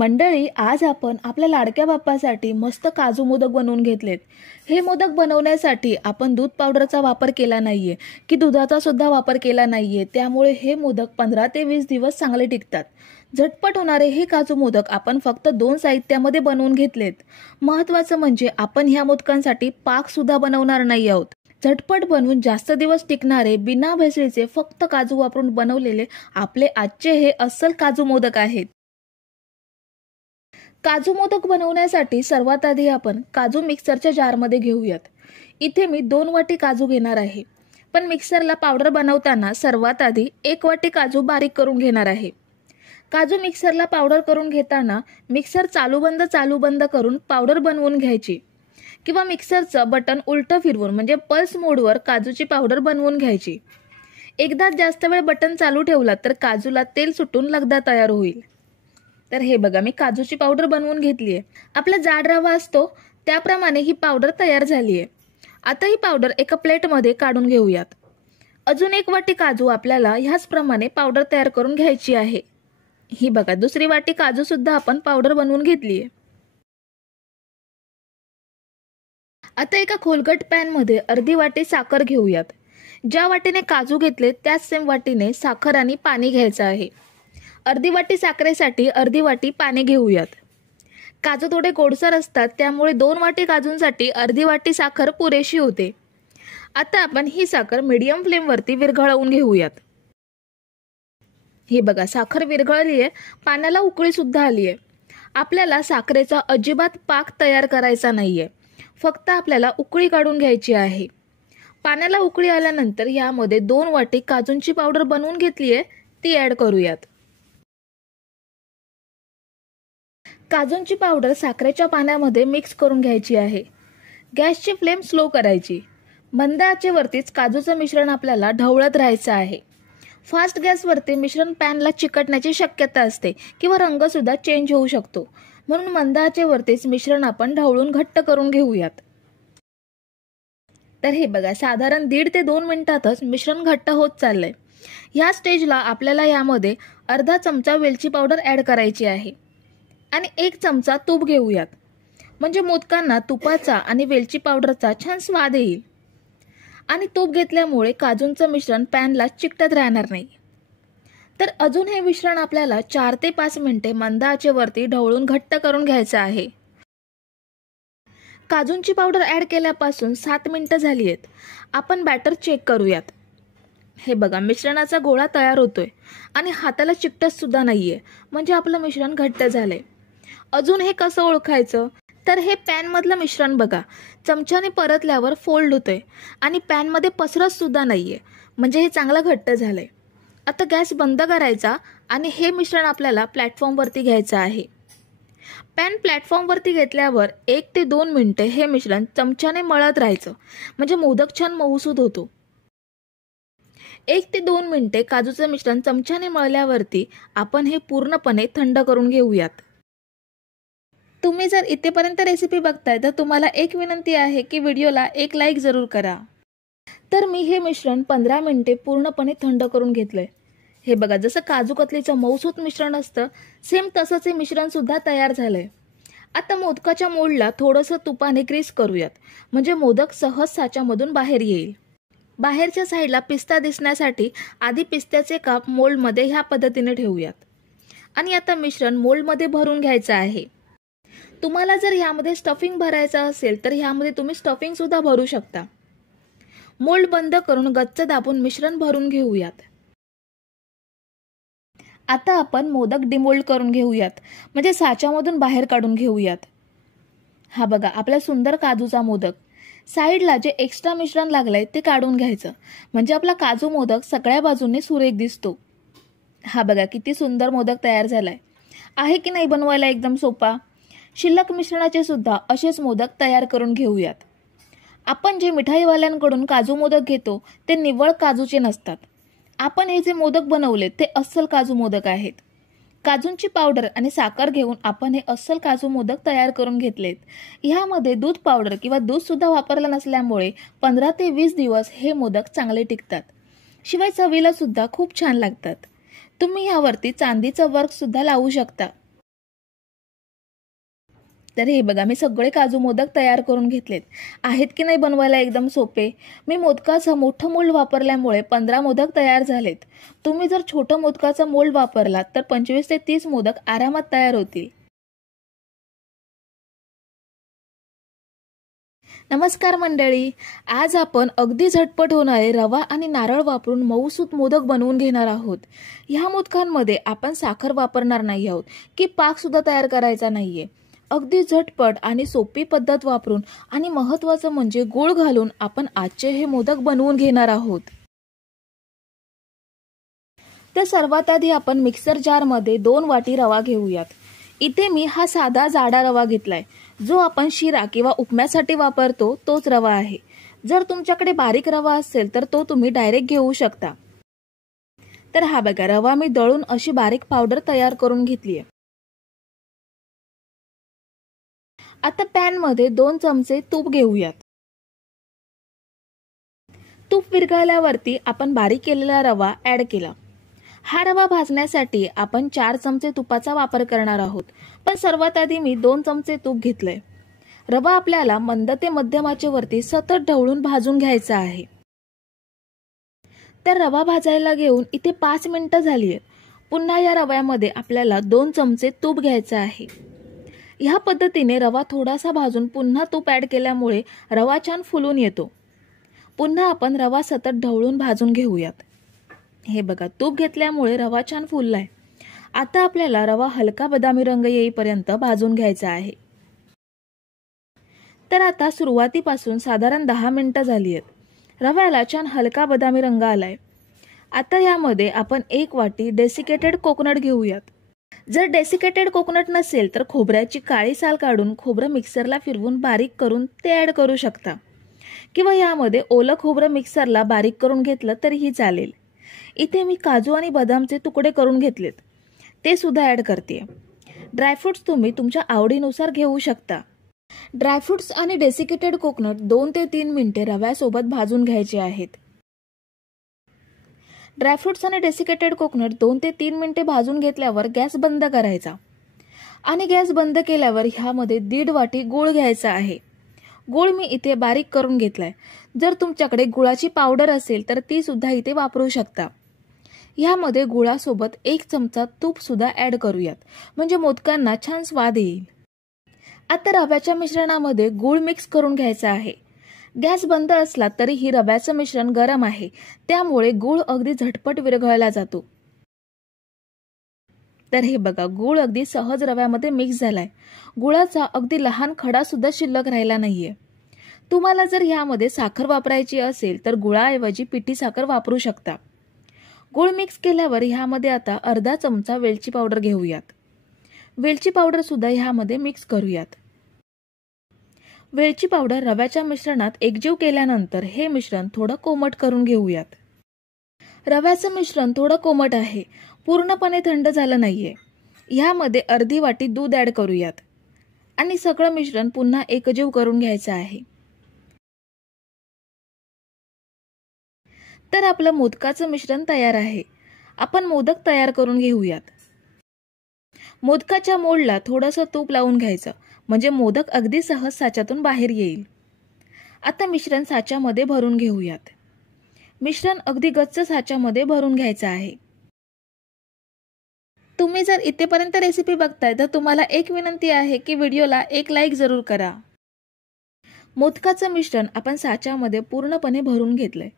मंडळी, आज आपण आपल्या लाडक्या बाप्पासाठी मस्त काजू मोदक बनवून घेतलेत। हे मोदक बनवण्यासाठी आपण दूध पावडरचा वापर केला नाहीये की दुधाचा सुद्धा वापर केला नाहीये, त्यामुळे हे मोदक 15 ते 20 दिवस चांगले टिकतात। झटपट होणारे हे काजू मोदक आपण फक्त 2 साहित्यामध्ये बनवून घेतलेत। महत्त्वाचं म्हणजे आपण ह्या मोदकांसाठी पाक सुद्धा बनवणार नाही आहोत। झटपट बनवून जास्त दिवस टिकणारे बिना भेसळीचे फक्त काजू वापरून बनवलेले आपले आजचे हे अस्सल काजू मोदक आहेत। काजू मोदक बनवण्यासाठी सर्वात आधी आपण काजू मिक्सरच्या जारमध्ये घेऊयात। इथे मी 2 वाटी काजू घेणार आहे, पण मिक्सरला पावडर बनवताना सर्वात आधी 1 वाटी काजू बारीक करून घेणार आहे। काजू मिक्सरला पावडर करून घेताना मिक्सर चालू बंद करून पावडर बनवून घ्यायची, किंवा मिक्सरचं बटन उलटं फिरवून म्हणजे पल्स मोडवर काजूची पावडर बनवून घ्यायची। एकदा जास्त वेळ बटन चालू ठेवला तर काजूला तेल सुटून लगदा तयार होईल। तर हे बघा, मी काजूची पावडर बनवून घेतली आहे। आपला जाड रवा असतो त्याप्रमाणे ही पावडर तयार झाली आहे। आता ही पावडर एका प्लेटमध्ये काढून घेऊयात। अजून 1 वाटी काजू आपल्याला ह्याच प्रमाणे पावडर तयार करून घ्यायची आहे। ही बघा, दुसरी वाटी काजू सुद्धा आपण पावडर बनवून घेतली आहे। आता एका खोलगट पॅन मध्ये अर्धी वाटी साखर घेऊयात। ज्या वाटीने काजू घेतले त्याच सेम वाटीने साखर आणि पाणी घ्यायचं आहे। अर्धी वाटी साखरेसाठी अर्धी वाटी पाणी घेऊयात। काजू थोडे गोडसर असतात, त्यामुळे 2 वाटी काजूंसाठी अर्धी वाटी साखर पुरेशी होते। आता आपण ही साखर मीडियम फ्लेम वरती विरघळवून घेऊयात। हे बघा, साखर विरघळली आहे, पाण्याला उकळी सुद्धा आली आहे। आपल्याला साखरेचा अजिबात पाक तयार करायचा नाहीये, फक्त आपल्याला उकळी काढून घ्यायची आहे। पाण्याला उकळी आल्यानंतर यामध्ये 2 वाटी काजूंची पावडर बनवून घेतली आहे ती ऍड करूयात। काजूंची पावडर साखरेच्या पाण्यामध्ये मिक्स करून घ्यायची आहे। गॅसची फ्लेम स्लो करायची। मंद आचेवरतीच काजूचं मिश्रण आपल्याला ढवळत राहायचं आहे। फास्ट गॅसवरती मिश्रण पॅनला चिकटण्याची शक्यता असते किंवा रंग सुद्धा चेंज होऊ शकतो, म्हणून मंद आचेवरतीच मिश्रण आपण ढवळून घट्ट करून घेऊयात। तर हे बघा, साधारण 1.5 ते 2 मिनिटातच मिश्रण घट्ट होत चाललंय। ह्या स्टेजला आपल्याला यामध्ये अर्धा चमचा वेलची पावडर ऍड करायची आहे आणि 1 चमचा तूप घेऊयात, म्हणजे मोदकांना तुपाचा आणि वेलची पावडरचा छान स्वाद येईल। आणि तूप घेतल्यामुळे काजूंचं मिश्रण पॅनला चिकटत राहणार नाही। तर अजून हे मिश्रण आपल्याला 4 ते 5 मिनिटे मंद आचेवरती ढवळून घट्ट करून घ्यायचं आहे। काजूंची पावडर ऍड केल्यापासून 7 मिनिटं झाली आहेत। आपण बॅटर चेक करूयात। हे बघा, मिश्रणाचा गोळा तयार होतोय आणि हाताला चिकटत सुद्धा नाहीये, म्हणजे आपलं मिश्रण घट्ट झालंय। अजून हे कसं ओळखायचं, तर हे पॅन मधलं मिश्रण बघा, चमच्याने परतल्यावर फोल्ड होतंय आणि पॅन मध्ये पसरत सुद्धा नाहीये, म्हणजे हे चांगलं घट्ट झालंय। आता गॅस बंद करायचा आणि हे मिश्रण आपल्याला प्लॅटफॉर्म वरती घ्यायचं आहे। पॅन प्लॅटफॉर्म वरती घेतल्यावर 1 ते 2 मिनिटे हे मिश्रण चमच्याने मळत राहायचं, म्हणजे मोदक छान मऊसूद होतो। 1 ते 2 मिनिटे काजूचं मिश्रण चमच्याने मळल्यावरती आपण हे पूर्णपणे थंड करून घेऊयात। तुम्ही जर इथेपर्यंत रेसिपी बघताय तर तुम्हाला एक विनंती आहे की व्हिडिओला एक लाईक जरूर करा। तर मी हे मिश्रण 15 मिनिटे पूर्णपणे थंड करून घेतलंय। हे बघा, जसं काजू कतलीचं मऊसूत मिश्रण असतं सेम तसंच हे मिश्रण सुद्धा तयार झालंय। आता मोदकाच्या मोल्डला थोडंसं तुपाने ग्रीस करूयात, म्हणजे मोदक सहज साच्यामधून बाहेर येईल। बाहेरच्या साईडला पिस्ता दिसण्यासाठी आधी पिस्त्याचे काप मोल्डमध्ये ह्या पद्धतीने ठेवूयात आणि आता मिश्रण मोल्डमध्ये भरून घ्यायचं आहे। तुम्हाला जर ह्यामध्ये स्टफिंग भरायचं असेल तर ह्यामध्ये तुम्ही स्टफिंग सुद्धा भरू शकता। मोल्ड बंद करून गच्च दाबून मिश्रण भरून घेऊयात। आता आपण मोदक डिमोल्ड करून घेऊयात, म्हणजे साच्यामधून बाहेर काढून घेऊयात। हा बघा, आपला सुंदर काजूचा मोदक। साईडला जे एक्स्ट्रा मिश्रण लागलंय ते काढून घ्यायचं, म्हणजे आपला काजू मोदक सगळ्या बाजूने सुरेख दिसतो। हा बघा, किती सुंदर मोदक तयार झालाय। आहे की नाही बनवायला एकदम सोपा। शिल्लक मिश्रणाचे सुद्धा असेच मोदक तयार करून घेऊयात। आपण जे मिठाईवाल्यांकडून काजू मोदक घेतो ते निव्वळ काजूचे नसतात। आपण हे जे मोदक बनवले ते अस्सल काजू मोदक आहेत। काजूंची पावडर आणि साखर घेऊन आपण हे अस्सल काजू मोदक तयार करून घेतलेत। ह्यामध्ये दूध पावडर किंवा दूध सुद्धा वापरलं नसल्यामुळे 15 ते 20 दिवस हे मोदक चांगले टिकतात। शिवाय चवीला सुद्धा खूप छान लागतात। तुम्ही यावरती चांदीचं वर्क सुद्धा लावू शकता। तर हे बघा, मी सगळे काजू मोदक तयार करून घेतलेत. आहेत की नाही बनवायला एकदम सोपे. मी मोदकाचं मोठं मोल्ड वापरल्यामुळे 15 मोदक तयार झालेत. तुम्ही जर छोटं मोदकाचं मोल्ड वापरलात तर 25 ते 30 मोदक आरामात तयार होतील. नमस्कार मंडळी, आज आपण अगदी झटपट होणारे रवा आणि नारळ वापरून मऊसूत मोदक बनवून घेणार आहोत. ह्या मोदकांमध्ये आपण साखर वापरणार नाही आहोत की पाक सुद्धा तयार करायचा नाहीये. अगदी झटपट आणि सोपी पद्धत वापरून आणि महत्त्वाचं म्हणजे गूळ घालून आपण आजचे हे मोदक बनवून घेणार आहोत. तर सर्वात आधी आपण मिक्सर जारमध्ये 2 वाटी रवा घेऊयात. इथे मी हा साधा जाडा रवा घेतलाय. जो आपण शिरा किंवा उपम्यासाठी वापरतो तोच रवा आहे. जर तुमच्याकडे बारीक रवा असेल तर तो तुम्ही डायरेक्ट घेऊ शकता. तर हा बघा, रवा मी दळून अशी बारीक पावडर तयार करून घेतलीये. आता पॅन मध्ये 2 चमचे तूप घेऊयात. तूप विरघळल्यावरती आपण बारीक केलेला रवा ऍड केला. हा रवा भाजण्यासाठी आपण 4 चमचे तुपाचा वापर करणार आहोत, पण सर्वात आधी मी 2 चमचे तूप घेतलंय. रवा आपल्याला मंद ते मध्यम आचेवरती सतत ढवळून भाजून घ्यायचा आहे. तर रवा भाजायला घेऊन इथे 5 मिनिटं झाली आहेत. पुन्हा या रव्यामध्ये आपल्याला 2 चमचे तूप घ्यायचं आहे. ह्या पद्धतीने रवा थोडासा भाजून पुन्हा तूप ऍड केल्यामुळे रवा छान फुलून येतो. पुन्हा आपण रवा सतत ढवळून भाजून घेऊयात. हे बघा, तूप घेतल्यामुळे रवा छान फुललाय. आता आपल्याला रवा हलका बदामी रंग येईपर्यंत भाजून घ्यायचा आहे. तर आता सुरुवातीपासून साधारण 10 मिनिटं झाली आहेत. रव्याला छान हलका बदामी रंग आलाय. आता यामध्ये आपण 1 वाटी डेसिकेटेड कोकोनट घेऊयात. जर डेसिकेटेड कोकोनट नसेल तर खोबऱ्याची काळी साल काढून खोबरं मिक्सरला फिरवून बारीक करून ते ऍड करू शकता, किंवा यामध्ये ओलं खोबरं मिक्सरला बारीक करून घेतलं तरीही चालेल. इथे मी काजू आणि बदामचे तुकडे करून घेतलेत, ते सुद्धा ऍड करते. ड्रायफ्रुट्स तुम्ही तुमच्या आवडीनुसार घेऊ शकता. ड्रायफ्रुट्स आणि डेसिकेटेड कोकोनट 2 ते 3 मिनिटे रव्यासोबत भाजून घ्यायचे आहेत. ड्रायफ्रुट्स आणि डेसिकेटेड कोकोनट 2 ते 3 मिनिटे भाजून घेतल्यावर गॅस बंद करायचा आणि गॅस बंद केल्यावर ह्यामध्ये 1.5 वाटी गूळ घ्यायचा आहे. गूळ मी इथे बारीक करून घेतलाय. जर तुमच्याकडे गुळाची पावडर असेल तर ती सुद्धा इथे वापरू शकता. ह्यामध्ये गुळासोबत 1 चमचा तूप सुद्धा ऍड करूयात, म्हणजे मोदकांना छान स्वाद येईल. आता रव्याच्या मिश्रणामध्ये गूळ मिक्स करून घ्यायचा आहे. गॅस बंद असला तरीही रव्याचं मिश्रण गरम आहे, त्यामुळे गूळ अगदी झटपट विरघळला जातो. तर हे बघा, गूळ अगदी सहज रव्यामध्ये मिक्स झालाय. गुळाचा अगदी लहान खडा सुद्धा शिल्लक राहिला नाहीये. तुम्हाला जर ह्यामध्ये साखर वापरायची असेल तर गुळाऐवजी पिठी साखर वापरू शकता. गूळ मिक्स केल्यावर ह्यामध्ये आता अर्धा चमचा वेलची पावडर घेऊयात. वेलची पावडर सुद्धा ह्यामध्ये मिक्स करूयात. वेलची पावडर रव्याच्या मिश्रणात एकजीव केल्यानंतर हे मिश्रण थोडं कोमट करून घेऊयात. रव्याचं मिश्रण थोडं कोमट आहे, पूर्णपणे थंड झालं नाहीये. ह्यामध्ये अर्धी वाटी दूध ऍड करूयात आणि सगळं मिश्रण पुन्हा एकजीव करून घ्यायचं आहे. तर आपलं मोदकाचं मिश्रण तयार आहे. आपण मोदक तयार करून घेऊयात. मोदकाच्या मोल्डला थोडंसं तूप लावून घ्यायचं, म्हणजे मोदक अगदी सहज साच्यातून बाहेर येईल. आता मिश्रण साच्यामध्ये भरून घेऊयात. मिश्रण अगदी गच्च साच्यामध्ये भरून घ्यायचं आहे. तुम्ही जर इथेपर्यंत रेसिपी बघताय तर तुम्हाला एक विनंती आहे की व्हिडिओला एक लाईक जरूर करा. मोदकाचं मिश्रण आपण साच्यामध्ये पूर्णपणे भरून घेतलंय.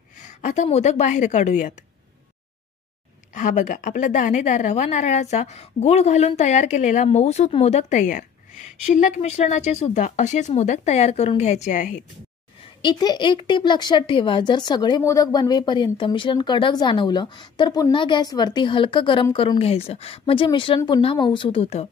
आता मोदक बाहेर काढूयात. हा बघा, आपला दाणेदार रवा नारळाचा गूळ घालून तयार केलेला मऊसूत मोदक तयार. शिल्लक मिश्रणाचे सुद्धा असेच मोदक तयार करून घ्यायचे आहेत. इथे एक टीप लक्षात ठेवा, जर सगळे मोदक बनवेपर्यंत मिश्रण कडक जाणवलं तर पुन्हा गॅसवरती हलकं गरम करून घ्यायचं, म्हणजे मिश्रण पुन्हा मऊसूत होतं.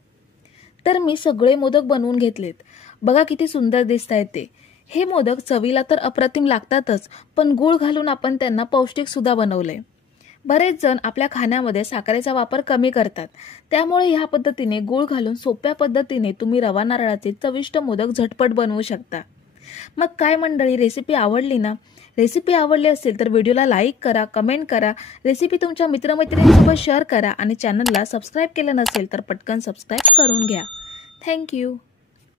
तर मी सगळे मोदक बनवून घेतलेत. बघा किती सुंदर दिसतायत ते. हे मोदक चवीला तर अप्रतिम लागतातच, पण गूळ घालून आपण त्यांना पौष्टिक सुद्धा बनवलंय. बरेच जण आपल्या खाण्यामध्ये साखरेचा वापर कमी करतात, त्यामुळे ह्या पद्धतीने गूळ घालून सोप्या पद्धतीने तुम्ही रवा नारळाचे चविष्ट मोदक झटपट बनवू शकता. मग काय मंडळी, रेसिपी आवडली ना? रेसिपी आवडली असेल तर व्हिडिओला लाईक करा, कमेंट करा, रेसिपी तुमच्या मित्रमैत्रिणींसोबत शेअर करा आणि चॅनलला सबस्क्राईब केलं नसेल तर पटकन सबस्क्राईब करून घ्या. थँक्यू.